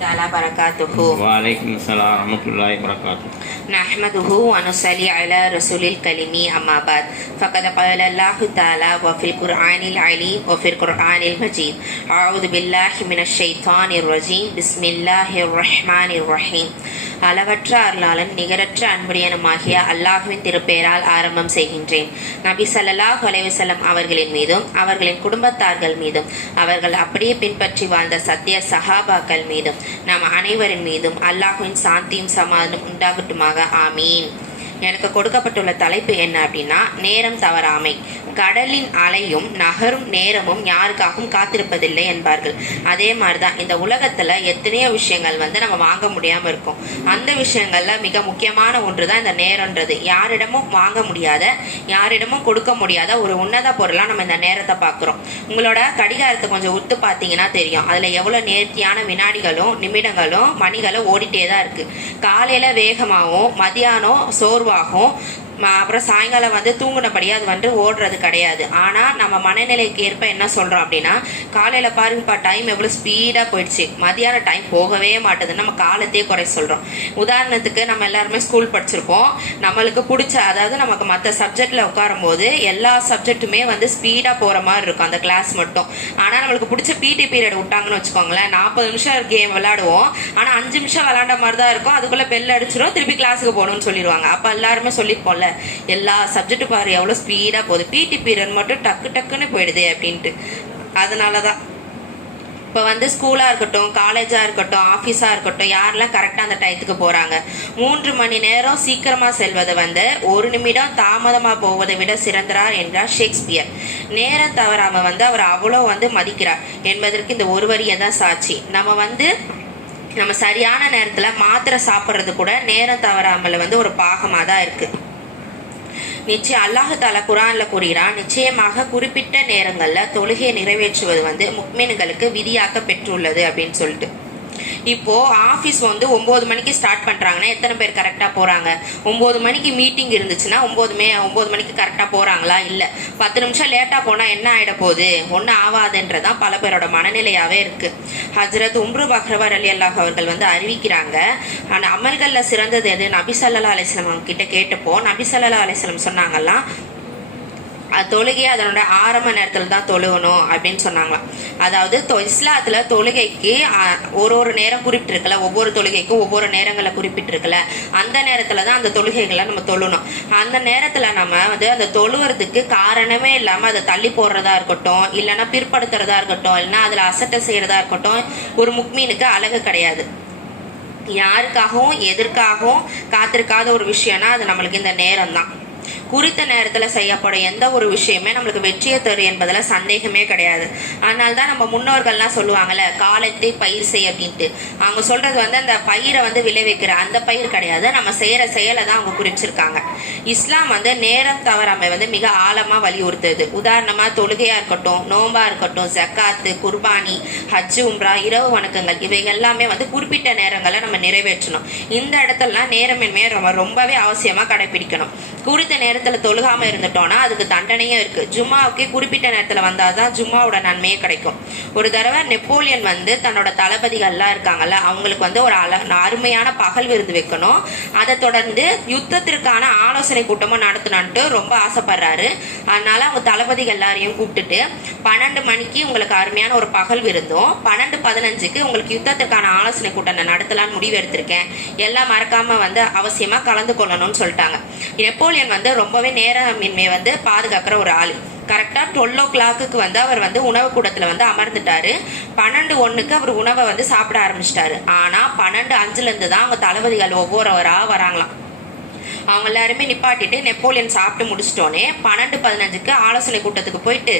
تعالى بركاته وعليكم السلام ورحمة الله وبركاته نحمده ونصلي على رسول الكريم أما بعد فقد قال الله تعالى وفي القرآن العليم وفي القرآن المجيد أعوذ بالله من الشيطان الرجيم بسم الله الرحمن الرحيم அளவற்ற அருளாளன் நிகரற்ற அன்புடையனுமாகிய அல்லாஹுவின் திருப்பெயரால் ஆரம்பம் செய்கின்றேன். நபி ஸல்லல்லாஹு அலைஹி அவர்களின் மீதும் அவர்களின் குடும்பத்தார்கள் மீதும் அவர்கள் அப்படியே பின்பற்றி வாழ்ந்த சத்திய சஹாபாக்கள் மீதும் நாம் அனைவரின் மீதும் அல்லாஹுவின் சாந்தியும் சமாதானம் உண்டாகட்டுமாக. ஆமீன். எனக்கு கொடுக்கப்பட்டுள்ள தலைப்பு என்ன அப்படின்னா நேரம் தவறாமை. கடலின் அலையும் நகரும் நேரமும் யாருக்காகவும் காத்திருப்பதில்லை என்பார்கள். அதே மாதிரி தான் இந்த உலகத்துல எத்தனையோ விஷயங்கள் வந்து நம்ம வாங்க முடியாம இருக்கும். அந்த விஷயங்கள்ல மிக முக்கியமான ஒன்று தான் இந்த நேரம்ன்றது. யாரிடமும் வாங்க முடியாத யாரிடமும் கொடுக்க முடியாத ஒரு உன்னத பொருளா நம்ம இந்த நேரத்தை பார்க்குறோம். உங்களோட கடிகாரத்தை கொஞ்சம் உத்து பார்த்தீங்கன்னா தெரியும். அதுல எவ்வளவு நேர்த்தியான வினாடிகளும் நிமிடங்களும் மணிகளும் ஓடிட்டே தான் இருக்கு. காலையில வேகமாகவும் மதியானம் சோர்வாகவும் அப்புறம் சாயங்காலம் வந்து தூங்கினபடியே அது வந்து ஓடுறது கிடையாது. ஆனால் நம்ம மனநிலைக்கு ஏற்ப என்ன சொல்கிறோம் அப்படின்னா காலையில் பாருங்கப்பா டைம் எவ்வளோ ஸ்பீடாக போயிடுச்சு. மதியான டைம் போகவே மாட்டேதுன்னு நம்ம காலத்தையே குறை சொல்கிறோம் உதாரணத்துக்கு நம்ம எல்லாருமே ஸ்கூல் படிச்சிருப்போம். நம்மளுக்கு பிடிச்ச அதாவது நமக்கு மற்ற சப்ஜெக்டில் உட்காரும் போது எல்லா சப்ஜெக்ட்டுமே வந்து ஸ்பீடாக போகிற மாதிரி இருக்கும் அந்த கிளாஸ் மட்டும். ஆனால் நம்மளுக்கு பிடிச்ச பிடி பீரியட் விட்டாங்கன்னு வச்சுக்கோங்களேன் நாற்பது நிமிஷம் கேம் விளாடுவோம் ஆனால் அஞ்சு நிமிஷம் விளாண்ட மாதிரி தான் இருக்கும். அதுக்குள்ளே பெல் அடிச்சிடும் திருப்பி கிளாஸுக்கு போகணும்னு சொல்லிடுவாங்க. அப்போ எல்லாருமே சொல்லியிருப்போம்ல எல்லா சப்ஜெக்ட்டு பாரு எவ்வளோ ஸ்பீடாக போகுது. பிடி பீரியட் மட்டும் டக்கு டக்குன்னு போயிடுது அப்படின்ட்டு. அதனால தான் இப்போ வந்து ஸ்கூலாக இருக்கட்டும் காலேஜாக இருக்கட்டும் ஆஃபீஸாக இருக்கட்டும் யாரெல்லாம் கரெக்டாக அந்த டயத்துக்கு போகிறாங்க மூன்று மணி நேரம் சீக்கிரமாக செல்வது வந்து ஒரு நிமிடம் தாமதமாக போவதை விட சிறந்தரார் என்றார் ஷேக்ஸ்பியர். நேரம் தவறாமல் வந்து அவர் அவ்வளோ வந்து மதிக்கிறார். என்பதற்கு இந்த ஒரு வரியை தான் சாட்சி. நம்ம வந்து நம்ம சரியான நேரத்தில் மாத்திரை சாப்பிட்றது கூட நேரம் தவறாமல் வந்து ஒரு பாகமாக தான் இருக்குது நிச்சயம் அல்லாஹால குரான்ல கூறுகிறான் நிச்சயமாக குறிப்பிட்ட நேரங்கள்ல தொழுகையை நிறைவேற்றுவது வந்து முக்மீன்களுக்கு விதியாக்க பெற்றுள்ளது அப்படின்னு சொல்லிட்டு. இப்போ ஆஃபீஸ் வந்து ஒம்பது மணிக்கு ஸ்டார்ட் பண்ணுறாங்கன்னா எத்தனை பேர் கரெக்டாக போகிறாங்க ஒம்பது மணிக்கு மீட்டிங் இருந்துச்சுன்னா ஒம்பது மே ஒம்பது மணிக்கு கரெக்டாக போகிறாங்களா இல்லை. பத்து நிமிஷம் லேட்டாக போனால் என்ன ஆகிட போகுது? ஒன்றும் ஆகாதுன்றதான் பல பேரோட மனநிலையாகவே இருக்குது ஹஜரத் உம்ரு பக்ரவர் அலி அல்லாஹ் அவர்கள் வந்து அறிவிக்கிறாங்க. ஆனால் அமல்களில் சிறந்தது எது? நபி ஸல்லல்லாஹு அவங்க கிட்ட கேட்டப்போ நபி ஸல்லல்லாஹு அலைஹி சொன்னாங்கல்லாம் தொழுகையை அதனோட ஆரம்ப நேரத்தில் தான் தொழுகணும் அப்படின்னு சொன்னாங்களாம். அதாவது தொ- இஸ்லாத்துல தொழுகைக்கு ஒரு ஒரு நேரம் குறிப்பிட்டிருக்கல ஒவ்வொரு தொழுகைக்கும் ஒவ்வொரு நேரங்களை குறிப்பிட்டிருக்கல. அந்த நேரத்துல தான் அந்த தொழுகைகளை நம்ம தொழணும். அந்த நேரத்துல நம்ம வந்து அந்த தொழுவுறதுக்கு காரணமே இல்லாம அதை தள்ளி போடுறதா இருக்கட்டும் இல்லைன்னா பிற்படுத்துறதா இருக்கட்டும் இல்லைன்னா அதுல அசட்டை செய்யறதா இருக்கட்டும் ஒரு முக்மீனுக்கு அழகு கிடையாது. யாருக்காகவும் எதற்காகவும் காத்திருக்காத ஒரு விஷயம்னா அது நம்மளுக்கு இந்த நேரம் தான் குறித்த நேரத்தில் செய்யப்படும் எந்த ஒரு விஷயமே நம்மளுக்கு வெற்றியை தரும் என்பதில் சந்தேகமே கிடையாது. அதனால தான் நம்ம முன்னோர்கள்லாம் சொல்லுவாங்கல்ல காலத்தை பயிர் செய் அப்படின்ட்டு. அவங்க சொல்றது வந்து அந்த பயிரை வந்து விளைவிக்கிற அந்த பயிர் கிடையாது. நம்ம செய்கிற செயலை தான் அவங்க குறிச்சிருக்காங்க. இஸ்லாம் வந்து நேரம் தவறாமை வந்து மிக ஆழமாக வலியுறுத்துது. உதாரணமாக தொழுகையாக இருக்கட்டும் நோம்பாக இருக்கட்டும் ஜக்காத்து குர்பானி ஹஜ் உம்ரா இரவு வணக்கங்கள் இவை எல்லாமே வந்து குறிப்பிட்ட நேரங்களை நம்ம நிறைவேற்றணும். இந்த இடத்துலலாம் நேரமின்மையை நம்ம ரொம்பவே அவசியமாக கடைபிடிக்கணும். குறித்த நேரம் நேரத்துல தொழுகாம இருந்துட்டோம்னா அதுக்கு தண்டனையும் இருக்கு. ஜும்மாவுக்கு குறிப்பிட்ட நேரத்துல வந்தாதான் ஜும்மாவோட நன்மையே கிடைக்கும். ஒரு தடவை நெப்போலியன் வந்து தன்னோட தளபதிகள்லாம் இருக்காங்கல்ல அவங்களுக்கு வந்து ஒரு அழ அருமையான பகல் விருந்து வைக்கணும். அதை தொடர்ந்து யுத்தத்திற்கான ஆலோசனை கூட்டமும் நடத்தணும்ட்டு ரொம்ப ஆசைப்படுறாரு. அதனால அவங்க தளபதிகள் எல்லாரையும் கூப்பிட்டுட்டு பன்னெண்டு மணிக்கு உங்களுக்கு அருமையான ஒரு பகல் விருந்தும் பன்னெண்டு பதினஞ்சுக்கு உங்களுக்கு யுத்தத்துக்கான ஆலோசனை கூட்டம் நான் நடத்தலாம்னு முடிவு எடுத்திருக்கேன். எல்லாம் மறக்காம வந்து அவசியமா கலந்து கொள்ளணும்னு சொல்லிட்டாங்க. நெப்போலியன் வந்து ரொம்ப ரொம்பவே நேரமின்மையை வந்து பாதுகாக்கிற ஒரு ஆள். கரெக்டாக டுவெல் ஓ கிளாக்குக்கு வந்து அவர் வந்து உணவு கூடத்தில் வந்து அமர்ந்துட்டாரு. பன்னெண்டு ஒன்றுக்கு அவர் உணவை வந்து சாப்பிட ஆரம்பிச்சிட்டாரு. ஆனால் பன்னெண்டு அஞ்சுலேருந்து தான் அவங்க தளபதிகள் ஒவ்வொருவராக வராங்களாம். அவங்க எல்லாருமே நிப்பாட்டிட்டு நெப்போலியன் சாப்பிட்டு முடிச்சிட்டோன்னே பன்னெண்டு பதினஞ்சுக்கு ஆலோசனை கூட்டத்துக்கு போயிட்டு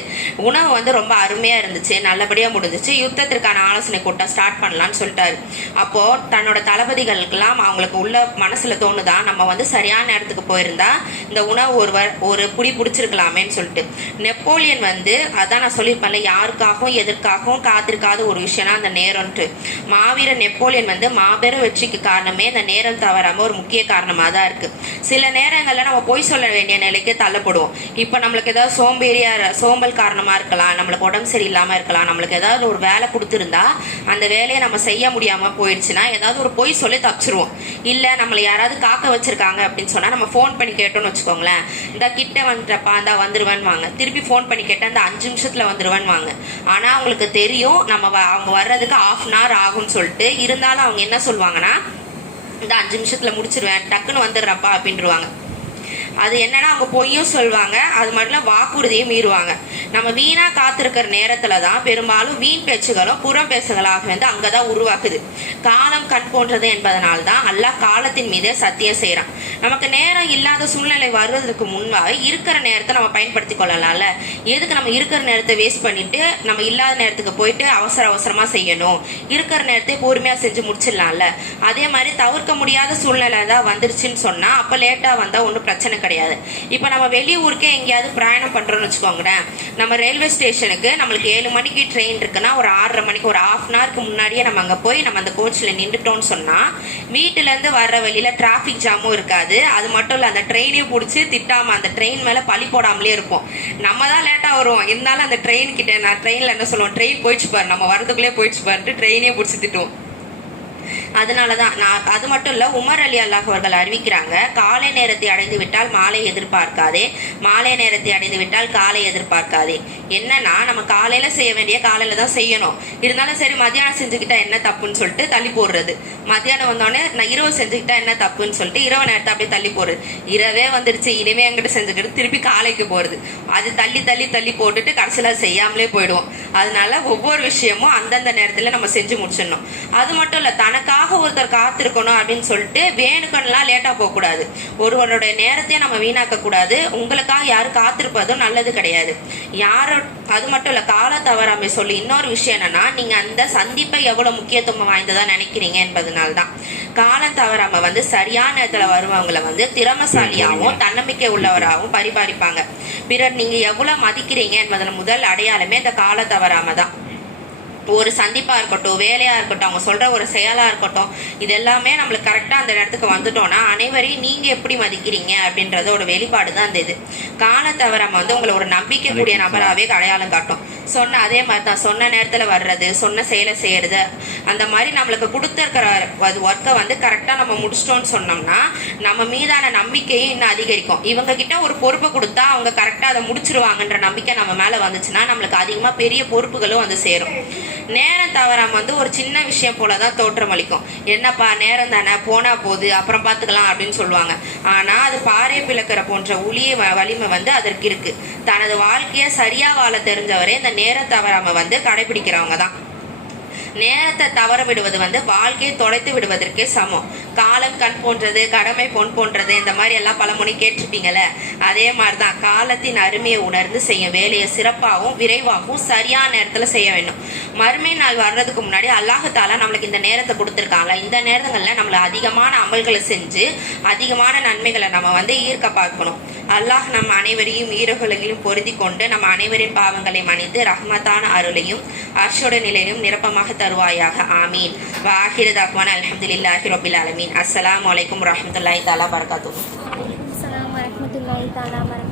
உணவு வந்து ரொம்ப அருமையாக இருந்துச்சு நல்லபடியாக முடிஞ்சிச்சு. யுத்தத்திற்கான ஆலோசனை கூட்டம் ஸ்டார்ட் பண்ணலாம்னு சொல்லிட்டாரு. அப்போ தன்னோட தளபதிகளுக்கெல்லாம் அவங்களுக்கு உள்ள மனசுல தோணுதா நம்ம வந்து சரியான நேரத்துக்கு போயிருந்தா இந்த உணவு ஒரு ஒரு புடி பிடிச்சிருக்கலாமேன்னு சொல்லிட்டு. நெப்போலியன் வந்து அதான் நான் சொல்லியிருப்பேன்ல யாருக்காகவும் எதற்காகவும் காத்திருக்காத ஒரு விஷயம்னா அந்த நேரம்ன்ட்டு. மாவீரர் நெப்போலியன் வந்து மாபெரும் வெற்றிக்கு காரணமே இந்த நேரம் தவறாம ஒரு முக்கிய காரணமாக தான் இருக்குது சில நேரங்களில் நம்ம பொய் சொல்ல வேண்டிய நிலைக்கு தள்ளப்படுவோம். இப்போ நம்மளுக்கு ஏதாவது சோம்பேறியா சோம்பல் காரணமாக இருக்கலாம் நம்மளுக்கு உடம்பு சரியில்லாமல் இருக்கலாம் நம்மளுக்கு ஏதாவது ஒரு வேலை கொடுத்துருந்தா அந்த வேலையை நம்ம செய்ய முடியாமல் போயிடுச்சுன்னா ஏதாவது ஒரு பொய் சொல்லி தப்பிச்சிருவோம். இல்லை நம்மளை யாராவது காக்க வச்சிருக்காங்க அப்படின்னு சொன்னால் நம்ம ஃபோன் பண்ணி கேட்டோம்னு வச்சுக்கோங்களேன். இந்த கிட்ட வந்துட்டப்பா இந்தா வந்துருவேன்னு வாங்க திருப்பி ஃபோன் பண்ணி கேட்டால் இந்த அஞ்சு நிமிஷத்தில் வந்துருவேன் வாங்க ஆனால் அவங்களுக்கு தெரியும் நம்ம வ- அவங்க வர்றதுக்கு ஆஃப் அன் ஹவர் ஆகும்னு சொல்லிட்டு இருந்தாலும் அவங்க என்ன சொல்லுவாங்கன்னா இந்த அஞ்சு நிமிஷத்தில் முடிச்சிருவேன். டக்குன்னு வந்துடுறப்பா அப்படின்றவாங்க அது என்னன்னா அவங்க பொய்யும் சொல்லுவாங்க அது மட்டும் வாக்குறுதியும் மீறுவாங்க. நம்ம வீணா காத்திருக்கிற நேரத்துல தான் பெரும்பாலும் வீண் பேச்சுகளும் புறம் பேச்சுகளாக வந்து அங்கதான் உருவாக்குது காலம் கண் போன்றது என்பதனால தான் அல்லாஹ் காலத்தின் மீதே சத்தியம் செய்யறான் நமக்கு நேரம் இல்லாத சூழ்நிலை வருவதற்கு முன்பாக இருக்கிற நேரத்தை நம்ம பயன்படுத்தி கொள்ளலாம்ல. எதுக்கு நம்ம இருக்கிற நேரத்தை வேஸ்ட் பண்ணிட்டு நம்ம இல்லாத நேரத்துக்கு போயிட்டு அவசர அவசரமா செய்யணும். இருக்கிற நேரத்தை பொறுமையா செஞ்சு முடிச்சிடலாம்ல. அதே மாதிரி தவிர்க்க முடியாத சூழ்நிலை தான் வந்துருச்சுன்னு சொன்னா அப்ப லேட்டா வந்தா ஒன்றும் பிரச்சனை கிடையாது. இப்போ நம்ம வெளியூருக்கே எங்கேயாவது பிரயாணம் பண்ணுறோம்னு வச்சுக்கோங்களேன். நம்ம ரயில்வே ஸ்டேஷனுக்கு நம்மளுக்கு ஏழு மணிக்கு ட்ரெயின் இருக்குன்னா ஒரு ஆறரை மணிக்கு ஒரு ஹாஃப் அன் ஹவருக்கு முன்னாடியே நம்ம அங்கே போய் நம்ம அந்த கோச்சில் நின்றுட்டோம்னு சொன்னால் வீட்டிலேருந்து வர்ற வழியில் டிராஃபிக் ஜாமும் இருக்காது. அது மட்டும் இல்லை அந்த ட்ரெயினையும் பிடிச்சி திட்டாமல் அந்த ட்ரெயின் மேலே பழி போடாமலே இருப்போம். நம்ம தான் லேட்டாக வருவோம். இருந்தாலும் அந்த ட்ரெயின் கிட்டே நான் ட்ரெயின்ல என்ன சொல்லுவோம்? ட்ரெயின் போயிடுச்சு பாரு. நம்ம வரதுக்குள்ளே போயிடுச்சு பாருன்ட்டு ட்ரெயினே பிடிச்சி திட்டுவோம். அதனால தான் நான் அது மட்டும் இல்லை உமர் அலி அல்லாஹ் அவர்கள் அறிவிக்கிறாங்க காலை நேரத்தை அடைந்து விட்டால் மாலை எதிர்பார்க்காதே மாலை நேரத்தை அடைந்து விட்டால் காலை எதிர்பார்க்காதே. என்னன்னா நம்ம காலையில் செய்ய வேண்டிய காலையில் தான் செய்யணும். இருந்தாலும் சரி மத்தியானம் செஞ்சுக்கிட்டா என்ன தப்புன்னு சொல்லிட்டு தள்ளி போடுறது. மத்தியானம் வந்தோடனே நான் இரவு செஞ்சுக்கிட்டா என்ன தப்புன்னு சொல்லிட்டு இரவு நேரத்தை அப்படியே தள்ளி போடுறது. இரவே வந்துருச்சு இனிமே எங்கிட்ட செஞ்சுக்கிட்டு திருப்பி காலைக்கு போகிறது அது தள்ளி தள்ளி தள்ளி போட்டுட்டு கடைசியில் செய்யாமலே போயிடுவோம். அதனால ஒவ்வொரு விஷயமும் அந்தந்த நேரத்தில் நம்ம செஞ்சு முடிச்சிடணும். அது மட்டும் இல்ல தனக்காக ஒருத்தர் காத்திருக்கணும் அப்படின்னு சொல்லிட்டு வேணுக்கணும்லாம் லேட்டா போக கூடாது ஒருவருடைய நேரத்தையும் நம்ம வீணாக்க கூடாது உங்களுக்காக யாரும் காத்திருப்பதும் நல்லது கிடையாது. யார அது மட்டும் இல்ல கால தவறாமை சொல்லி இன்னொரு விஷயம் என்னன்னா நீங்க அந்த சந்திப்பை எவ்வளவு முக்கியத்துவம் வாய்ந்ததா நினைக்கிறீங்க என்பதனால தான் காலம் தவறாம வந்து சரியான நேரத்துல வருவவங்களை வந்து திறமசாலியாகவும் தன்னம்பிக்கை உள்ளவராகவும் பரிபாலிப்பாங்க. பிறர் நீங்க எவ்வளவு மதிக்கிறீங்க என்பதன் முதல் அடையாளமே இந்த கால தவறாம தான். ஒரு சந்திப்பா இருக்கட்டும் வேலையா இருக்கட்டும் அவங்க சொல்ற ஒரு செயலா இருக்கட்டும் இது எல்லாமே நம்மளுக்கு கரெக்டா அந்த இடத்துக்கு வந்துட்டோம்னா அனைவரையும் நீங்க எப்படி மதிக்கிறீங்க அப்படின்றத ஒரு வெளிப்பாடு தான் அந்த இது. கால தவறாம வந்து உங்களை ஒரு நம்பிக்கைக்கூடிய நபராகவே அடையாளம் காட்டும். சொன்ன அதே மாதிரி தான் சொன்ன நேரத்தில் வர்றது சொன்ன செயலை செய்யறது அந்த மாதிரி நம்மளுக்கு கொடுத்துருக்கிற ஒர்க்கை வந்து கரெக்டாக நம்ம முடிச்சிட்டோம்னு சொன்னோம்னா நம்ம மீதான நம்பிக்கையும் இன்னும் அதிகரிக்கும். இவங்க கிட்ட ஒரு பொறுப்பை கொடுத்தா அவங்க கரெக்டாக அதை முடிச்சிருவாங்கன்ற நம்பிக்கை நம்ம மேலே வந்துச்சுன்னா நம்மளுக்கு அதிகமாக பெரிய பொறுப்புகளும் வந்து சேரும். நேரம் தவறாம வந்து ஒரு சின்ன விஷயம் போலதான் தோற்றம் அளிக்கும். என்னப்பா நேரம் தானே போனா போகுது அப்புறம் பார்த்துக்கலாம் அப்படின்னு சொல்லுவாங்க. ஆனால் அது பாறை பிளக்கிற போன்ற உளிய வ- வலிமை வந்து அதற்கு இருக்கு. தனது வாழ்க்கையை சரியா வாழ தெரிஞ்சவரே இந்த நேரம் தவறாம வந்து கடைபிடிக்கிறவங்க தான். நேரத்தை தவற விடுவது வந்து வாழ்க்கையை தொலைத்து விடுவதற்கே சமம். காலம் கண் போன்றது கடமை பொன் போன்றது இந்த மாதிரி எல்லாம் பலமுறை கேட்டிருப்பீங்கல்ல? அதே மாதிரி தான் காலத்தின் அருமையை உணர்ந்து செய்யும் வேலையை சிறப்பாகவும் விரைவாகவும் சரியான நேரத்தில் செய்ய வேண்டும். மறுமை நாள் வர்றதுக்கு முன்னாடி அல்லாஹாலா நம்மளுக்கு இந்த நேரத்தை கொடுத்துருக்காங்களா இந்த நேரங்களில் நம்மளை அதிகமான அமல்களை செஞ்சு அதிகமான நன்மைகளை நம்ம வந்து ஈர்க்க பார்க்கணும். அல்லாஹ் நம் அனைவரையும் ஈரகுலையும் பொருதி கொண்டு நம் அனைவரின் பாவங்களை மன்னித்து ரஹ்மத்தான அருளையும் அர்ஷோட நிலையும் நிரப்பமாக தருவாயாக. ஆமீன். வாஹிர தக்வான் அல்ஹம்துலில்லாஹி ரபில் அலமீன் அஸ்லாம் வலைக்கம் வரஹ்மத்துல்லாஹி தாலா பரகாத்துஹு. அலாம் warahmatullahi தாலா.